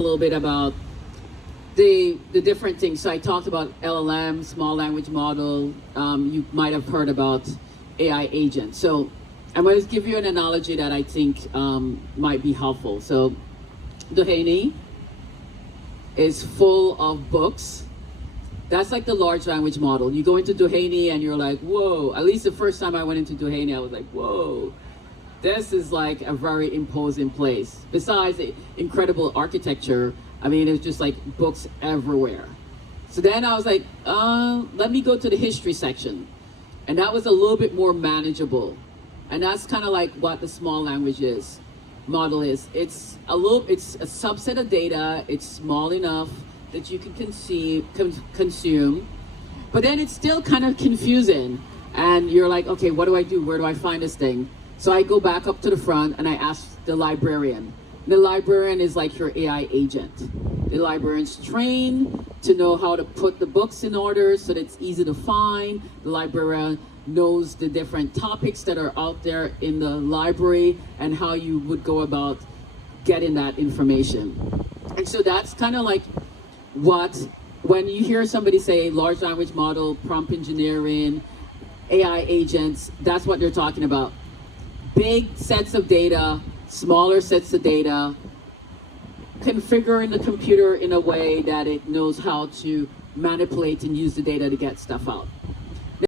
a little bit about the different things. So I talked about LLM, small language model. You might have heard about AI agents. So I'm going to give you an analogy that I think might be helpful. So Doheny is full of books. That's like the large language model. You go into Doheny and you're like, whoa. At least the first time I went into Doheny, I was like, whoa. This is like a very imposing place. Besides the incredible architecture, I mean, it's just like books everywhere. So then I was like, let me go to the history section. And that was a little bit more manageable. And that's kind of like what the small language model is. It's a subset of data. It's small enough that you can consume. But then it's still kind of confusing. And you're like, okay, what do I do? Where do I find this thing? So I go back up to the front and I ask the librarian. The librarian is like your AI agent. The librarian's trained to know how to put the books in order so that it's easy to find. The librarian knows the different topics that are out there in the library and how you would go about getting that information. And so that's kind of like when you hear somebody say large language model, prompt engineering, AI agents, that's what they're talking about. Big sets of data, smaller sets of data, configuring the computer in a way that it knows how to manipulate and use the data to get stuff out.